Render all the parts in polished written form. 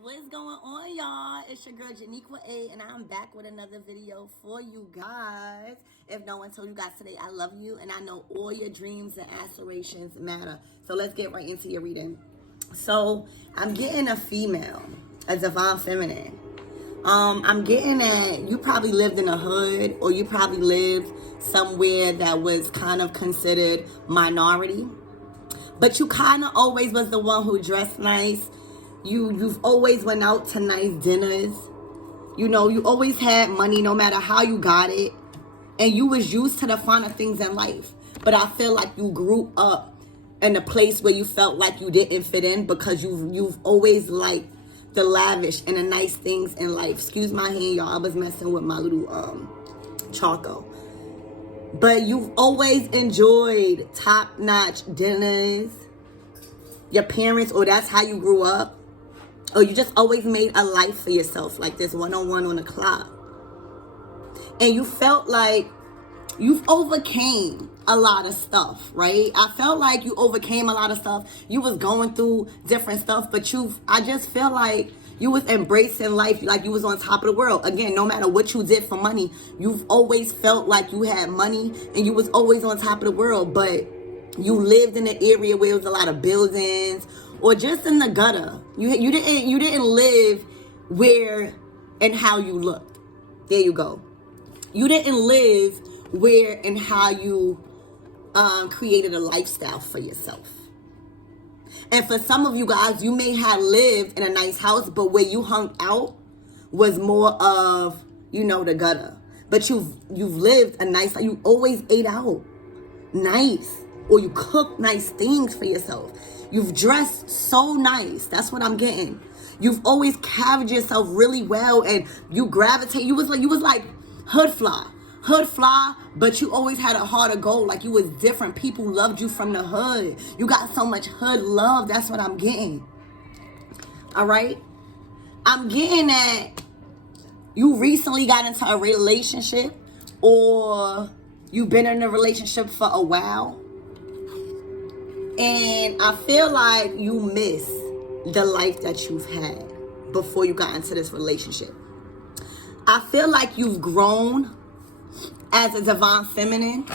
What's going on, y'all? It's your girl 𝐦𝐨𝐤𝐸, and I'm back with another video for you guys. If no one told you guys today, I love you, and I know all your dreams and aspirations matter. So let's get right into your reading. So I'm getting a female, a divine feminine. I'm getting that you probably lived in a hood, or you probably lived somewhere that was kind of considered minority, but you kind of always was the one who dressed nice. You've always went out to nice dinners. You know, you always had money no matter how you got it. And you was used to the finer things in life. But I feel like you grew up in a place where you felt like you didn't fit in because you've always liked the lavish and the nice things in life. Excuse my hand, y'all. I was messing with my little charcoal. But you've always enjoyed top-notch dinners. Your parents, or that's how you grew up. Or you just always made a life for yourself, like this one-on-one on the clock. And you felt like you've overcame a lot of stuff, right? I felt like you overcame a lot of stuff. You was going through different stuff, but I just feel like you was embracing life like you was on top of the world. Again, no matter what you did for money, you've always felt like you had money and you was always on top of the world, but you lived in an area where there was a lot of buildings, or just in the gutter. You didn't live where and how you looked. There you go. You didn't live where and how you created a lifestyle for yourself. And for some of you guys, you may have lived in a nice house, but where you hung out was more of, the gutter. But you've lived a nice life. You always ate out nice, or you cooked nice things for yourself. You've dressed so nice. That's what I'm getting. You've always carried yourself really well, and you gravitate. You was like hood fly, but you always had a heart of gold. Like you was different. People loved you from the hood. You got so much hood love. That's what I'm getting. All right. I'm getting that you recently got into a relationship, or you've been in a relationship for a while. And I feel like you miss the life that you've had before you got into this relationship. I feel like you've grown as a divine feminine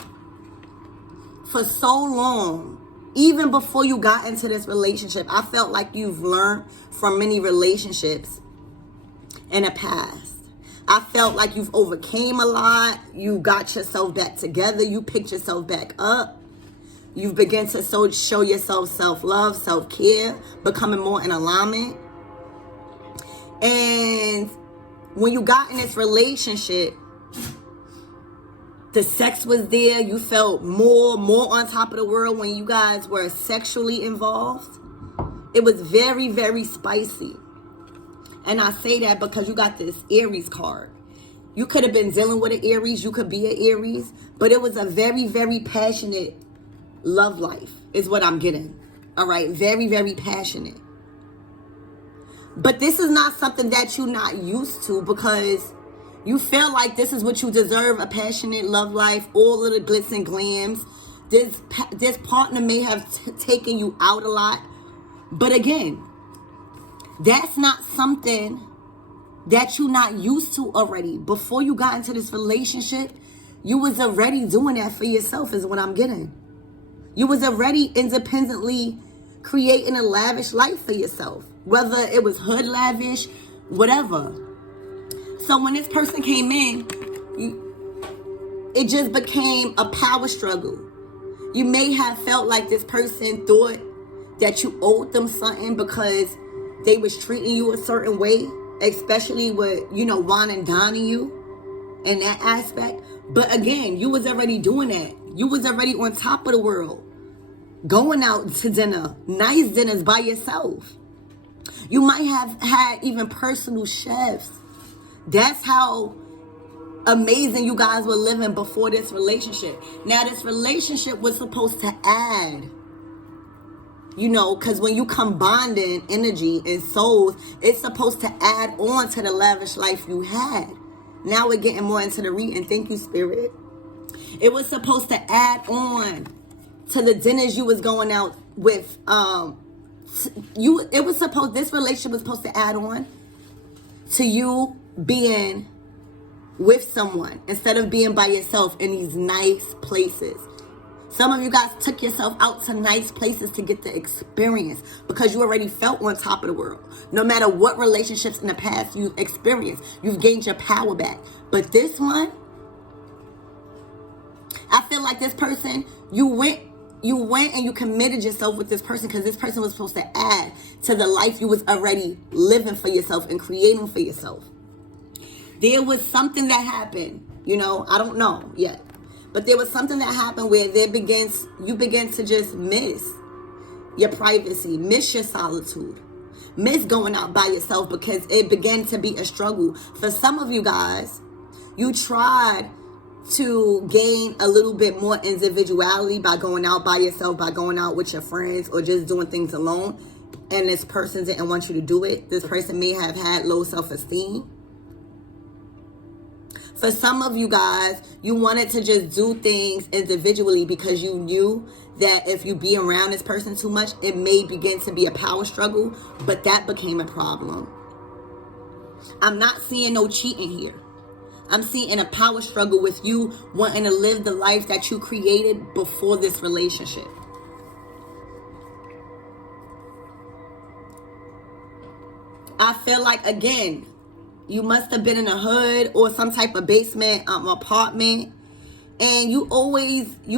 for so long. Even before you got into this relationship, I felt like you've learned from many relationships in the past. I felt like you've overcame a lot. You got yourself back together. You picked yourself back up. You've begun to show yourself self-love, self-care, becoming more in alignment. And when you got in this relationship, the sex was there. You felt more on top of the world when you guys were sexually involved. It was very, very spicy. And I say that because you got this Aries card. You could have been dealing with an Aries. You could be an Aries. But it was a very, very passionate love life is what I'm getting. All right. Very, very passionate. But this is not something that you're not used to, because you feel like this is what you deserve, a passionate love life, all of the glitz and glams. This partner may have taken you out a lot. But again, that's not something that you're not used to already. Before you got into this relationship, you was already doing that for yourself is what I'm getting. You was already independently creating a lavish life for yourself, whether it was hood lavish, whatever. So when this person came in, it just became a power struggle. You may have felt like this person thought that you owed them something because they was treating you a certain way, especially with, wine and dining you in that aspect. But again, you was already doing that. You was already on top of the world, going out to dinner, nice dinners by yourself. You might have had even personal chefs. That's how amazing you guys were living before this relationship. Now, this relationship was supposed to add, because when you combining energy and souls, it's supposed to add on to the lavish life you had. Now we're getting more into the reading. Thank you, Spirit. It was supposed to add on to the dinners you was going out with This relationship was supposed to add on to you being with someone instead of being by yourself in these nice places. Some of you guys took yourself out to nice places to get the experience because you already felt on top of the world. No matter what relationships in the past you've experienced, you've gained your power back. But this one, I feel like this person, you went and you committed yourself with this person because this person was supposed to add to the life you was already living for yourself and creating for yourself. There was something that happened, I don't know yet. But there was something that happened where you begin to just miss your privacy, miss your solitude, miss going out by yourself because it began to be a struggle. For some of you guys, you tried to gain a little bit more individuality by going out by yourself, by going out with your friends, or just doing things alone. And this person didn't want you to do it. This person may have had low self-esteem. For some of you guys, you wanted to just do things individually because you knew that if you be around this person too much, it may begin to be a power struggle, but that became a problem. I'm not seeing no cheating here. I'm seeing a power struggle with you wanting to live the life that you created before this relationship. I feel like, again, you must have been in a hood or some type of basement apartment. And you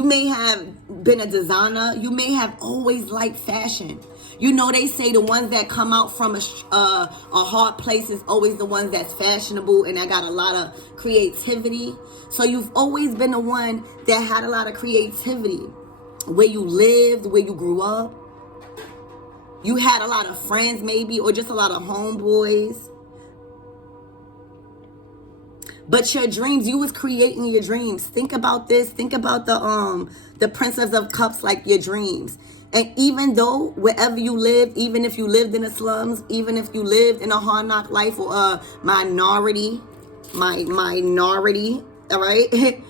may have been a designer. You may have always liked fashion. They say the ones that come out from a hard place is always the ones that's fashionable and that got a lot of creativity. So you've always been the one that had a lot of creativity. Where you lived, where you grew up. You had a lot of friends maybe, or just a lot of homeboys. But your dreams, you was creating your dreams. Think about this. Think about the Princess of Cups, like your dreams. And even though wherever you lived, even if you lived in the slums, even if you lived in a hard knock life or a minority, all right,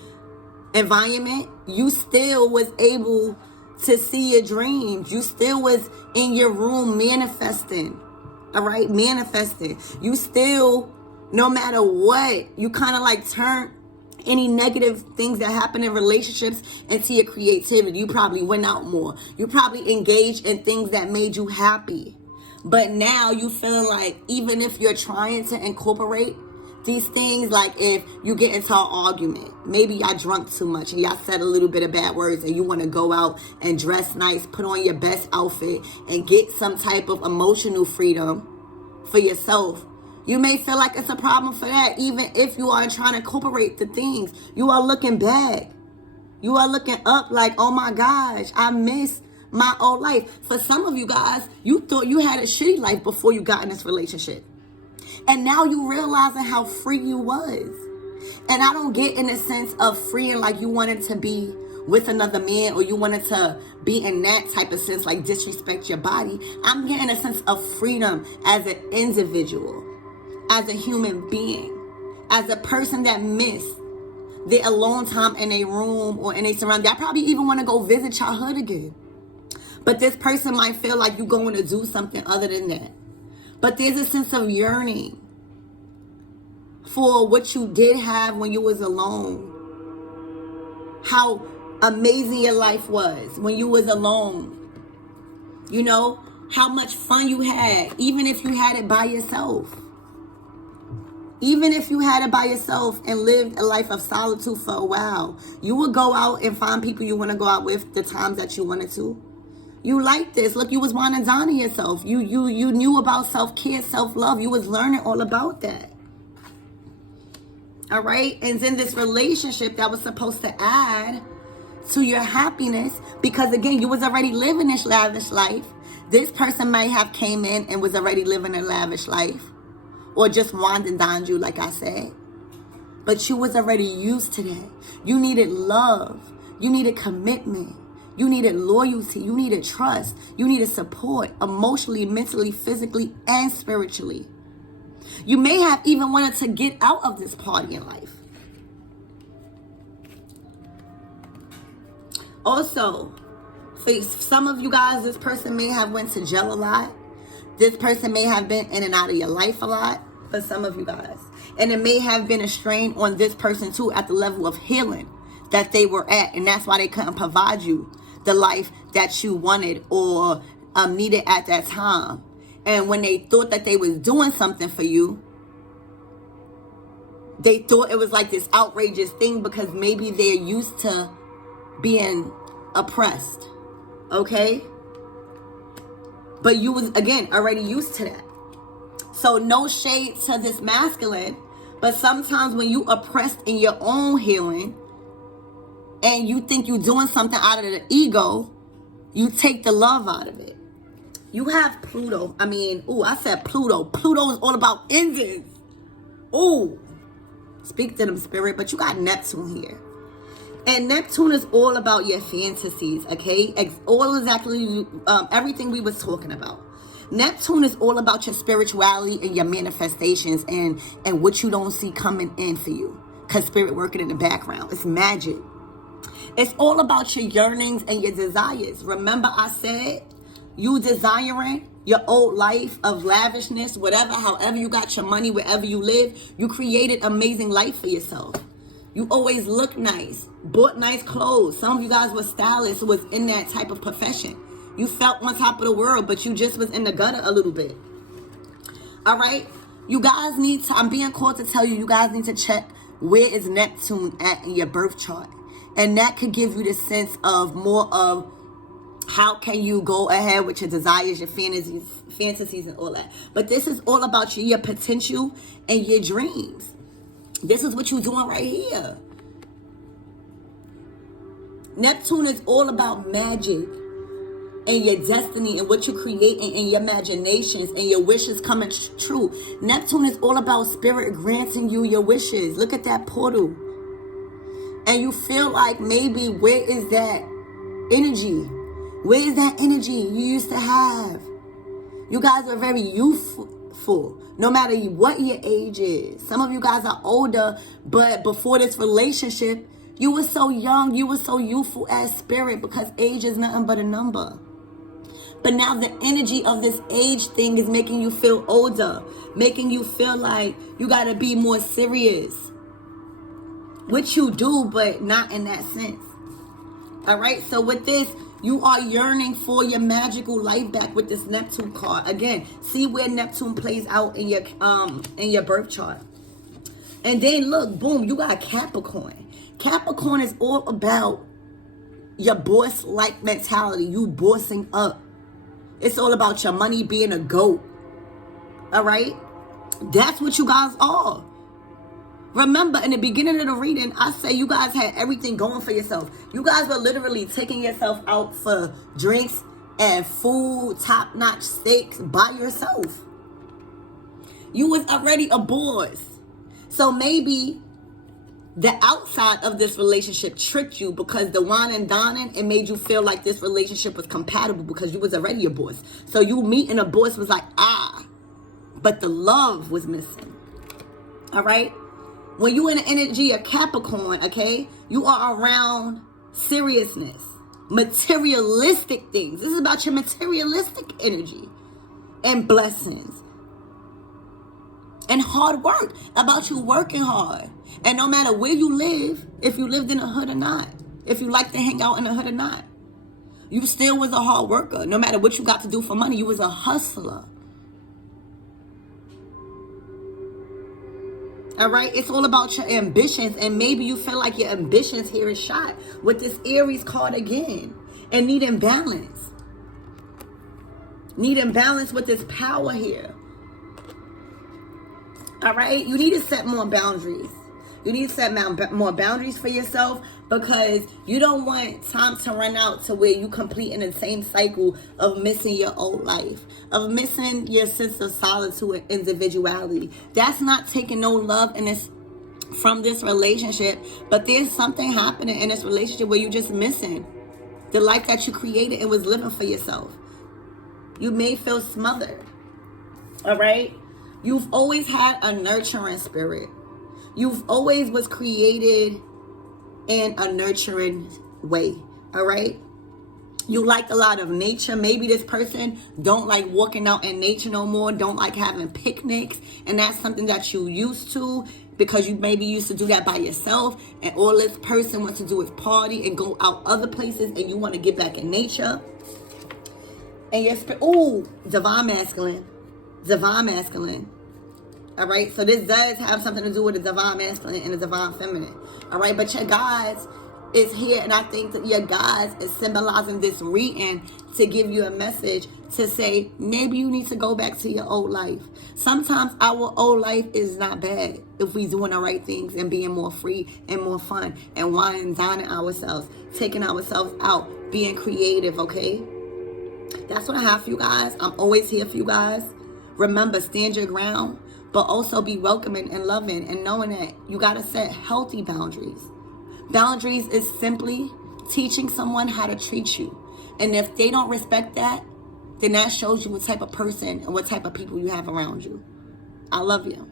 environment, you still was able to see your dreams. You still was in your room manifesting, all right, manifesting. You still, no matter what, you kind of like turn any negative things that happen in relationships into your creativity. You probably went out more. You probably engaged in things that made you happy. But now you feeling like even if you're trying to incorporate these things, like if you get into an argument, maybe y'all drunk too much and y'all said a little bit of bad words and you want to go out and dress nice, put on your best outfit and get some type of emotional freedom for yourself. You may feel like it's a problem for that, even if you are trying to incorporate the things. You are looking back. You are looking up like, oh my gosh, I miss my old life. For some of you guys, you thought you had a shitty life before you got in this relationship. And now you realizing how free you was. And I don't get in the sense of freeing like you wanted to be with another man or you wanted to be in that type of sense, like disrespect your body. I'm getting a sense of freedom as an individual, as a human being, as a person that missed their alone time in a room or in a surrounding. I probably even want to go visit childhood again. But this person might feel like you're going to do something other than that. But there's a sense of yearning for what you did have when you was alone. How amazing your life was when you was alone. You know, how much fun you had, even if you had it by yourself. Even if you had it by yourself and lived a life of solitude for a while, you would go out and find people you want to go out with the times that you wanted to. You like this. Look, you was winding down on yourself. You knew about self-care, self-love. You was learning all about that. All right? And then this relationship that was supposed to add to your happiness, because again, you was already living this lavish life. This person might have came in and was already living a lavish life. Or just winding down you, like I said. But you was already used to that. You needed love. You needed commitment. You needed loyalty. You needed trust. You needed support emotionally, mentally, physically, and spiritually. You may have even wanted to get out of this party in life. Also, For some of you guys, this person may have went to jail a lot. This person may have been in and out of your life a lot. For some of you guys. And it may have been a strain on this person too at the level of healing that they were at. And that's why they couldn't provide you the life that you wanted or needed at that time. And when they thought that they was doing something for you, they thought it was like this outrageous thing because maybe they're used to being oppressed. Okay? But you was, again, already used to that. So no shade to this masculine. But sometimes when you oppressed in your own healing and you think you're doing something out of the ego, you take the love out of it. You have Pluto. I said Pluto. Pluto is all about engines. Ooh. Speak to them, spirit. But you got Neptune here. And Neptune is all about your fantasies, okay? Everything we was talking about. Neptune is all about your spirituality and your manifestations and what you don't see coming in for you. Because spirit working in the background. It's magic. It's all about your yearnings and your desires. Remember I said you desiring your old life of lavishness, whatever, however you got your money, wherever you live, you created amazing life for yourself. You always look nice, bought nice clothes. Some of you guys were stylists, was in that type of profession. You felt on top of the world, but you just was in the gutter a little bit. All right? You guys need to, I'm being called to tell you, you guys need to check where is Neptune at in your birth chart. And that could give you the sense of more of how can you go ahead with your desires, your fantasies and all that. But this is all about your potential and your dreams. This is what you're doing right here. Neptune is all about magic and your destiny and what you're creating and your imaginations and your wishes coming true. Neptune is all about spirit granting you your wishes. Look at that portal. And you feel like maybe where is that energy? Where is that energy you used to have? You guys are very youthful, no matter what your age is. Some of you guys are older, but before this relationship, you were so young, you were so youthful as spirit because age is nothing but a number. But now the energy of this age thing is making you feel older, making you feel like you got to be more serious. Which you do, but not in that sense. All right, so with this, you are yearning for your magical life back with this Neptune card. Again, see where Neptune plays out in your birth chart. And then look, boom, you got Capricorn. Capricorn is all about your boss-like mentality, you bossing up. It's all about your money being a goat. All right? That's what you guys are. Remember, in the beginning of the reading, I say you guys had everything going for yourself. You guys were literally taking yourself out for drinks and food, top-notch steaks by yourself. You was already a boss. So maybe the outside of this relationship tricked you because the wine and dining, it made you feel like this relationship was compatible because you was already a boss. So you meeting a boss was like, but the love was missing. All right? When you in the energy of Capricorn, okay, you are around seriousness, materialistic things. This is about your materialistic energy and blessings and hard work, about you working hard. And no matter where you live, if you lived in the hood or not, if you like to hang out in the hood or not, you still was a hard worker. No matter what you got to do for money, you was a hustler. All right, it's all about your ambitions, and maybe you feel like your ambitions here is shot with this Aries card again, and needing balance. Needing balance with this power here. All right, you need to set more boundaries. You need to set more boundaries for yourself because you don't want time to run out to where you complete in the same cycle of missing your old life, of missing your sense of solitude and individuality. That's not taking no love in this from this relationship, but there's something happening in this relationship where you're just missing the life that you created and was living for yourself. You may feel smothered. All right? You've always had a nurturing spirit. You've always was created in a nurturing way, all right? You liked a lot of nature. Maybe this person don't like walking out in nature no more, don't like having picnics, and that's something that you used to because you maybe used to do that by yourself, and all this person wants to do is party and go out other places, and you want to get back in nature. And your spirit, ooh, divine masculine. Divine masculine. All right, so this does have something to do with the divine masculine and the divine feminine. All right, but your guides is here, and I think that your guides is symbolizing this reading to give you a message to say maybe you need to go back to your old life. Sometimes our old life is not bad if we doing the right things and being more free and more fun and wine and dining ourselves, taking ourselves out, being creative, okay? That's what I have for you guys. I'm always here for you guys. Remember, stand your ground, but also be welcoming and loving and knowing that you got to set healthy boundaries. Boundaries is simply teaching someone how to treat you. And if they don't respect that, then that shows you what type of person and what type of people you have around you. I love you.